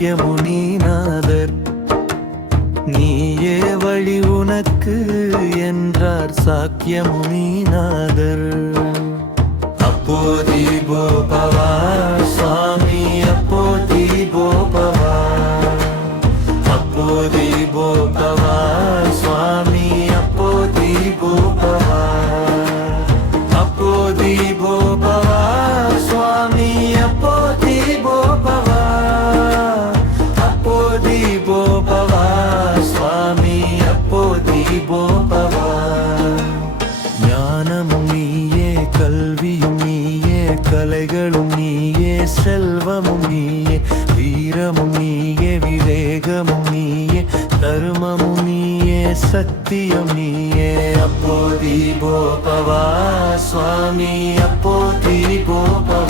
முனிநாதர் நீயே வழி உனக்கு என்றார் சாக்கிய முனிநாதர் அப்போதி போபவா சுவாமி கல்வியும் நீயே கலைகளும் நீயே செல்வமும் நீயே வீரமும் நீயே விவேகமும் நீயே தர்மமும் நீயே சத்தியம் நீயே. அப்போ தீபோபவா சுவாமி அப்போ தீபோபவா.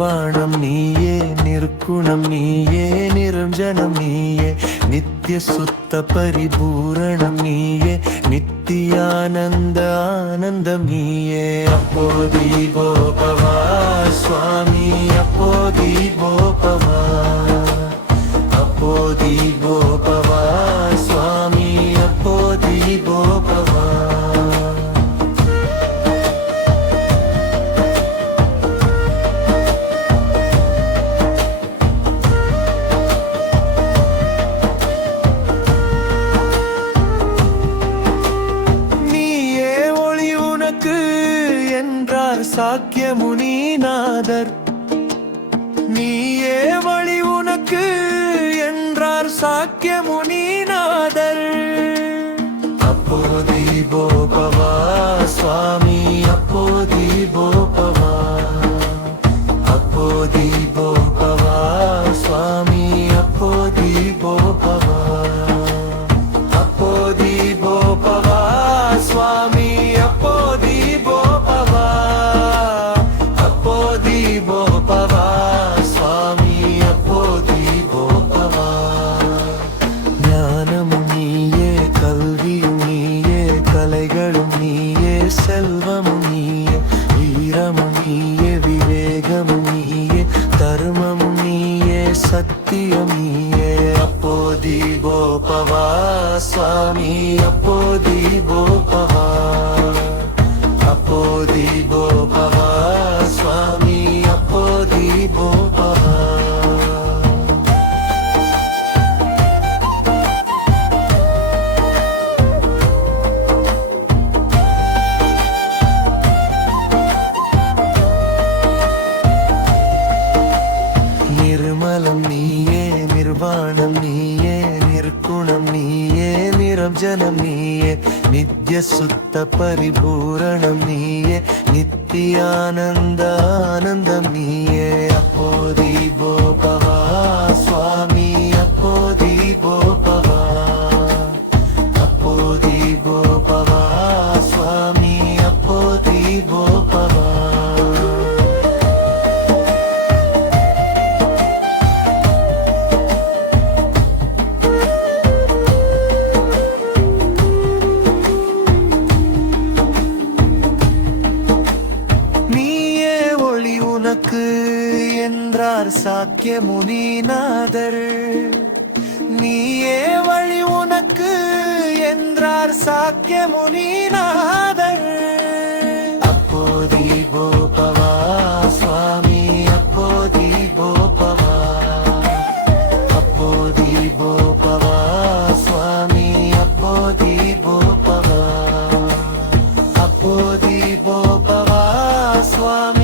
நிர்வாணம் நீயே நிற்குணம் நீயே நிரஞ்சனம் நீயே நித்திய சுத்த பரிபூரணம் நீயே நித்தியானந்த ஆனந்தம் நீயே. அப்போ தீபோபவா சுவாமி அப்போ தீபோபவா அப்போ தீபோபவா சாக்கிய முனிநாதர் நீயே வழி உனக்கு என்றார் சாக்கிய முனிநாதர் அப்போதி போபவா சுவாமி அப்போதி போபவா. அப்போதி தீபோபவா சுவாமி அப்போதி போபவா. அப்போதி போபவா சுவாமி ಅಪ್ಪೋ ದೀಪೋಪವ ಸ್ವಾಮಿ ಅಪ್ಪೋ ದೀಪೋಪವ ಅಪ್ಪೋ ದೀಪೋಪವ நிரஞ்சனம் நீயே. நித்ய சுத்த பரிபூரணம் நீயே. நித்தியானந்த ஆனந்தம் நீயே. அப்போதி போபவா சுவாமி. சாக்கிய முனிநாதர் நீயே வழி உனக்கு என்றார் சாக்கிய முனிநாதர் அப்போதி போபவா சுவாமி அப்போதி போபவா அப்போதி போபவா சுவாமி அப்போதி போபவா அப்போதி போபவா சுவாமி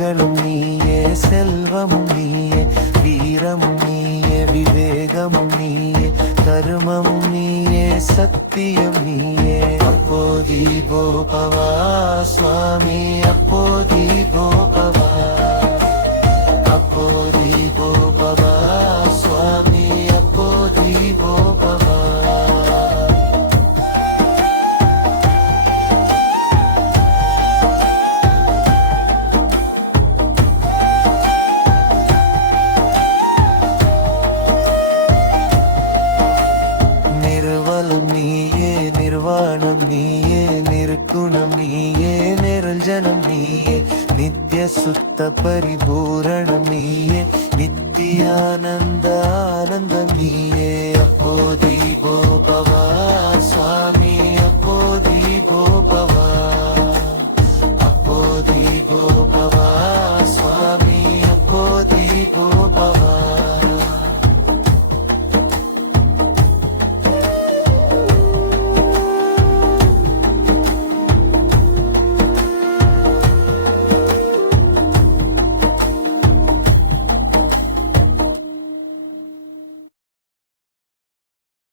கலைகளும் நீயே செல்வமும் நீயே வீரமும் நீயே விவேகமும் நீயே தருமமும் நீயே சத்தியம் நீயே. அப்போ அப்போதீபோ பவா சுவாமி அப்போதீபோ பவா. శాంత పరిపూరణం నీయే నిత్యానంద ఆనందం నీయే అపో దీపో భవా